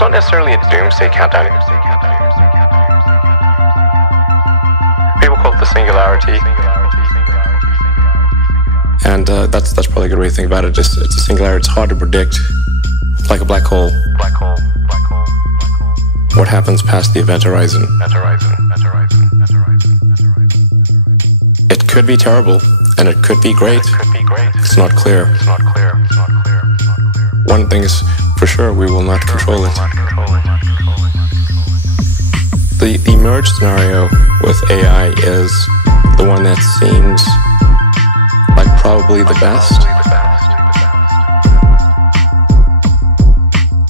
It's not necessarily a doomsday countdown. People call it the singularity. And that's probably a good way to think about it. It's a singularity. It's hard to predict, like a black hole. What happens past the event horizon? It could be terrible, and it could be great. It's not clear. One thing is for sure, we will not control it. The merge scenario with AI is the one that seems like probably the best.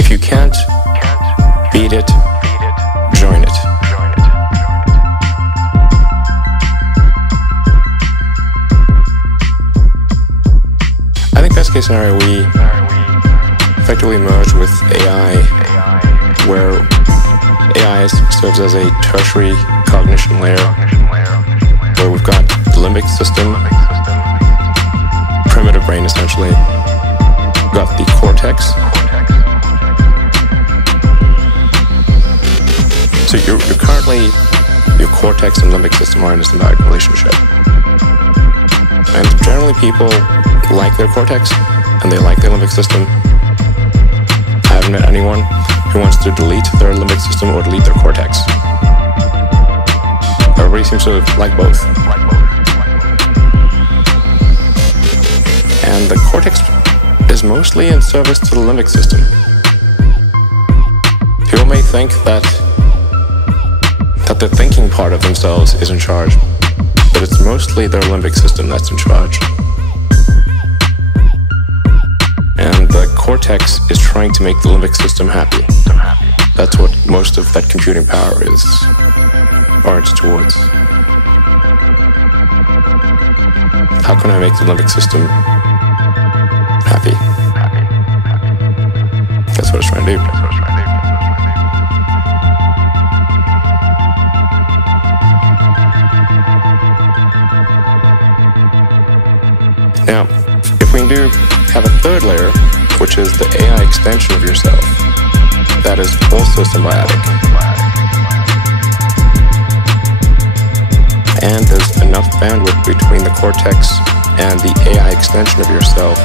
If you can't beat it, join it. I think best case scenario, we effectively merge with AI, where AI serves as a tertiary cognition layer, where we've got the limbic system, primitive brain essentially, we've got the cortex. So you're currently, your cortex and limbic system are in a symbiotic relationship. And generally people like their cortex and they like their limbic system. I haven't met anyone who wants to delete their limbic system or delete their cortex. Everybody seems to like both. And the cortex is mostly in service to the limbic system. People may think that the thinking part of themselves is in charge, but it's mostly their limbic system that's in charge. And the cortex is trying to make the limbic system happy. That's what most of that computing power is oriented towards. How can I make the limbic system happy? That's what it's trying to do. Now, if we do have a third layer, which is the AI extension of yourself, that is also symbiotic. And there's enough bandwidth between the cortex and the AI extension of yourself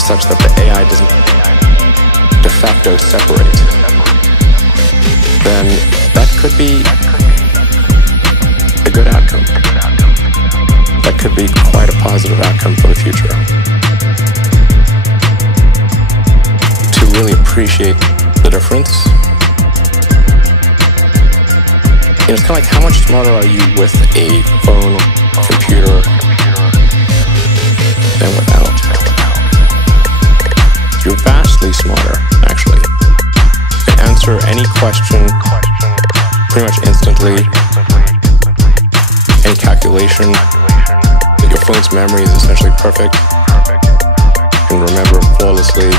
such that the AI doesn't de facto separate. Then that could be a good outcome. That could be quite a positive outcome for the future. To really appreciate the difference. You know, it's kind of like, how much smarter are you with a phone, computer, than without? You're vastly smarter, actually. You can answer any question pretty much instantly. Any calculation. Your phone's memory is essentially perfect. You can remember flawlessly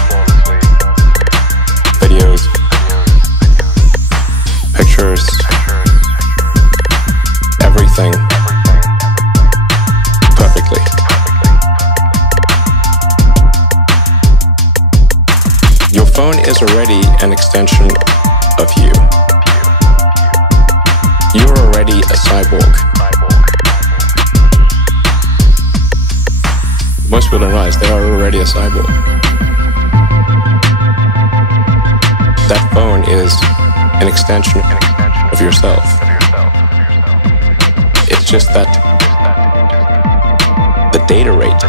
videos, pictures, everything perfectly. Your phone is already an extension of you. You're already a cyborg. Most people don't realize they are already a cyborg. That phone is an extension of yourself. It's just that the data rate,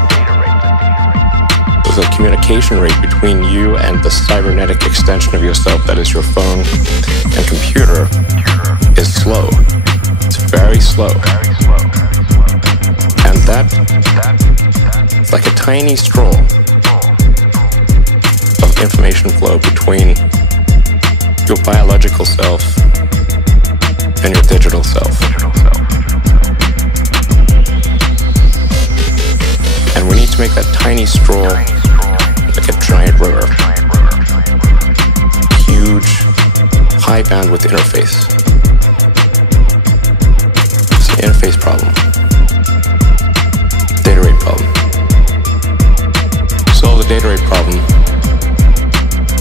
the communication rate between you and the cybernetic extension of yourself, that is your phone and computer, is slow. It's very slow. And that, it's like a tiny straw of information flow between your biological self and your digital self. And we need to make that tiny straw like a giant river. Huge, high bandwidth interface. It's an interface problem. Data rate problem. Solve the data rate problem,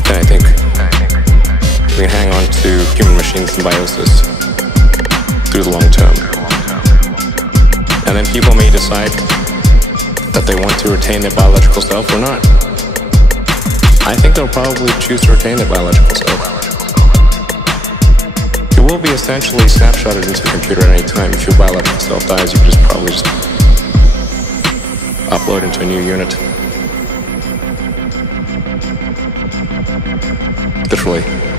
then I think we brain-machine symbiosis through the long term. And then people may decide that they want to retain their biological self or not. I think they'll probably choose to retain their biological self. You will be essentially snapshotted into the computer at any time. If your biological self dies, you can probably just upload into a new unit. Literally.